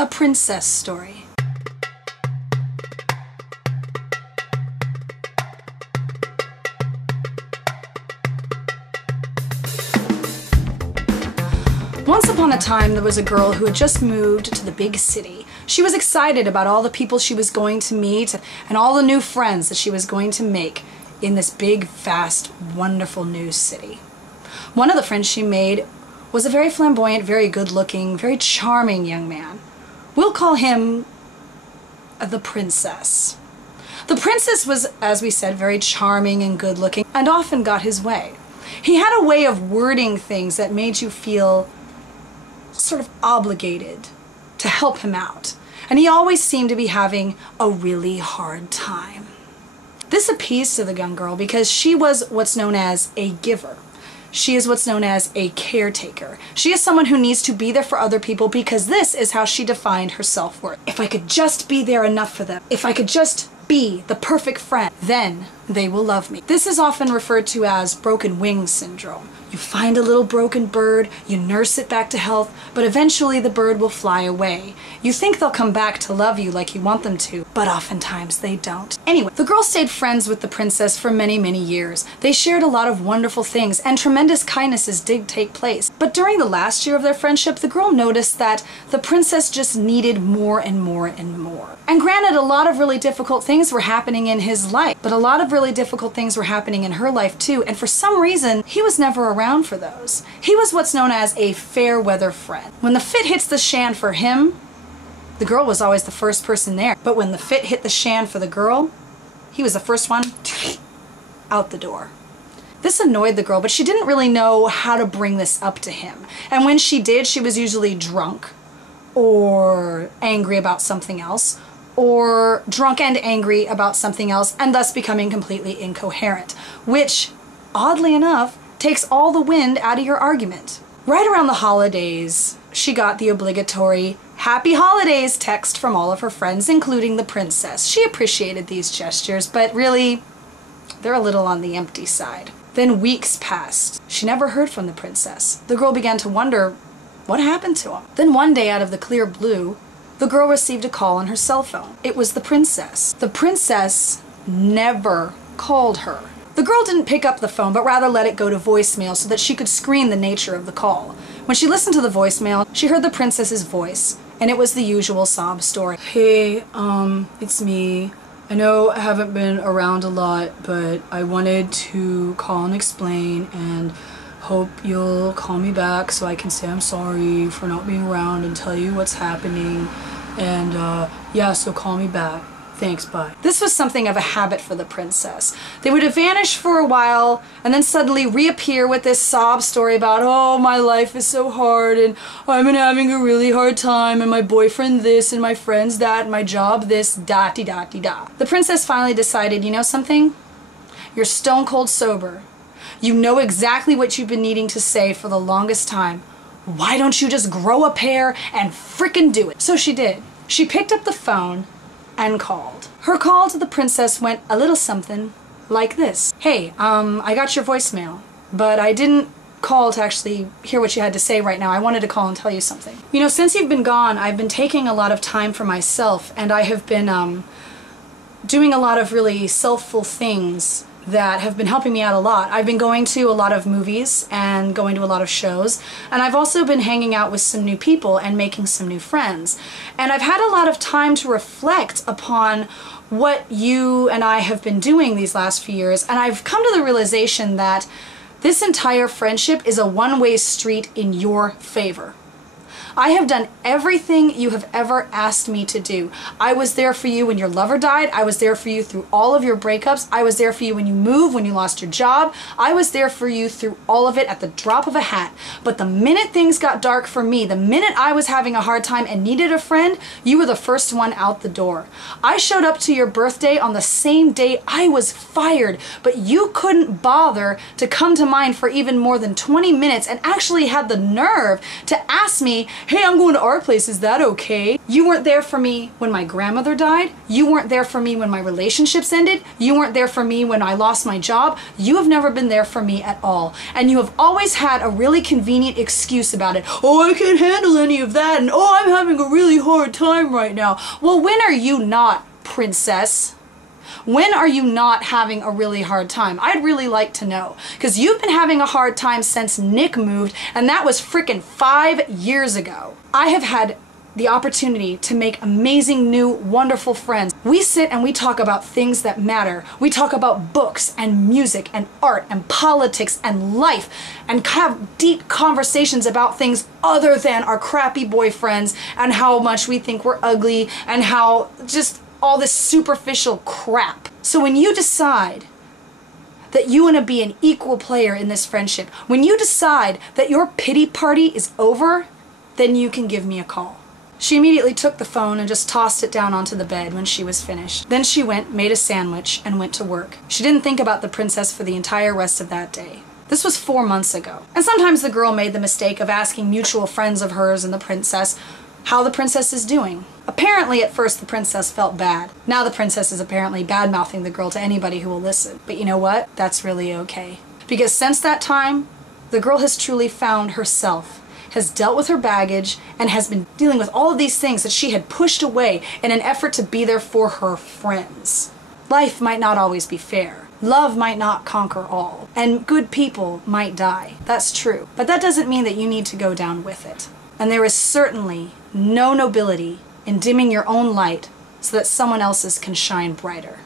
A princess story. Once upon a time, there was a girl who had just moved to the big city. She was excited about all the people she was going to meet and all the new friends that she was going to make in this big, vast, wonderful new city. One of the friends she made was a very flamboyant, very good-looking, very charming young man. We'll call him the princess. The princess was, as we said, very charming and good-looking and often got his way. He had a way of wording things that made you feel sort of obligated to help him out. And he always seemed to be having a really hard time. This appeased to the young girl because she was what's known as a giver. She is what's known as a caretaker. She is someone who needs to be there for other people because this is how she defined her self-worth. If I could just be there enough for them, if I could just be the perfect friend, then they will love me. This is often referred to as broken wings syndrome. You find a little broken bird, you nurse it back to health, but eventually the bird will fly away. You think they'll come back to love you like you want them to, but oftentimes they don't. Anyway, the girl stayed friends with the princess for many, many years. They shared a lot of wonderful things, and tremendous kindnesses did take place. But during the last year of their friendship, the girl noticed that the princess just needed more and more and more. And granted, a lot of really difficult things were happening in his life, but a lot of really difficult things were happening in her life too, and for some reason, he was never around for those. He was what's known as a fair weather friend. When the fit hits the shan for him, the girl was always the first person there. But when the fit hit the shan for the girl, he was the first one out the door. This annoyed the girl, but she didn't really know how to bring this up to him. And when she did, she was usually drunk or angry about something else, or drunk and angry about something else, and thus becoming completely incoherent, which, oddly enough, takes all the wind out of your argument. Right around the holidays, she got the obligatory "Happy Holidays" text from all of her friends, including the princess. She appreciated these gestures, but really, they're a little on the empty side. Then weeks passed. She never heard from the princess. The girl began to wonder what happened to him. Then one day, out of the clear blue, the girl received a call on her cell phone. It was the princess. The princess never called her. The girl didn't pick up the phone, but rather let it go to voicemail so that she could screen the nature of the call. When she listened to the voicemail, she heard the princess's voice, and it was the usual sob story. "Hey, it's me. I know I haven't been around a lot, but I wanted to call and explain and hope you'll call me back so I can say I'm sorry for not being around and tell you what's happening. And yeah, so call me back. Thanks, bye." This was something of a habit for the princess. They would vanish for a while and then suddenly reappear with this sob story about, "Oh, my life is so hard and I've been having a really hard time and my boyfriend this and my friends that and my job this, da-de-da-de-da." The princess finally decided, you know something? You're stone cold sober. You know exactly what you've been needing to say for the longest time. Why don't you just grow a pair and frickin' do it? So she did. She picked up the phone and called. Her call to the princess went a little something like this. "Hey, I got your voicemail, but I didn't call to actually hear what you had to say right now. I wanted to call and tell you something. You know, since you've been gone, I've been taking a lot of time for myself, and I have been doing a lot of really selfful things that have been helping me out a lot. I've been going to a lot of movies and going to a lot of shows, and I've also been hanging out with some new people and making some new friends. And I've had a lot of time to reflect upon what you and I have been doing these last few years, and I've come to the realization that this entire friendship is a one-way street in your favor. I have done everything you have ever asked me to do. I was there for you when your lover died. I was there for you through all of your breakups. I was there for you when you moved, when you lost your job. I was there for you through all of it at the drop of a hat. But the minute things got dark for me, the minute I was having a hard time and needed a friend, you were the first one out the door. I showed up to your birthday on the same day I was fired, but you couldn't bother to come to mine for even more than 20 minutes and actually had the nerve to ask me hey, I'm going to our place, is that okay? You weren't there for me when my grandmother died. You weren't there for me when my relationships ended. You weren't there for me when I lost my job. You have never been there for me at all. And you have always had a really convenient excuse about it. Oh, I can't handle any of that, and oh, I'm having a really hard time right now. Well, when are you not, princess? When are you not having a really hard time? I'd really like to know. Because you've been having a hard time since Nick moved, and that was frickin' 5 years ago. I have had the opportunity to make amazing, new, wonderful friends. We sit and we talk about things that matter. We talk about books and music and art and politics and life and have deep conversations about things other than our crappy boyfriends and how much we think we're ugly and how just all this superficial crap. So when you decide that you want to be an equal player in this friendship, when you decide that your pity party is over, then you can give me a call. She immediately took the phone and just tossed it down onto the bed when she was finished. Then she went, made a sandwich, and went to work. She didn't think about the princess for the entire rest of that day. This was 4 months ago. And sometimes the girl made the mistake of asking mutual friends of hers and the princess how the princess is doing. Apparently at first the princess felt bad. Now the princess is apparently bad-mouthing the girl to anybody who will listen. But you know what? That's really okay. Because since that time, the girl has truly found herself, has dealt with her baggage, and has been dealing with all of these things that she had pushed away in an effort to be there for her friends. Life might not always be fair. Love might not conquer all. And good people might die. That's true. But that doesn't mean that you need to go down with it. And there is certainly no nobility in dimming your own light so that someone else's can shine brighter.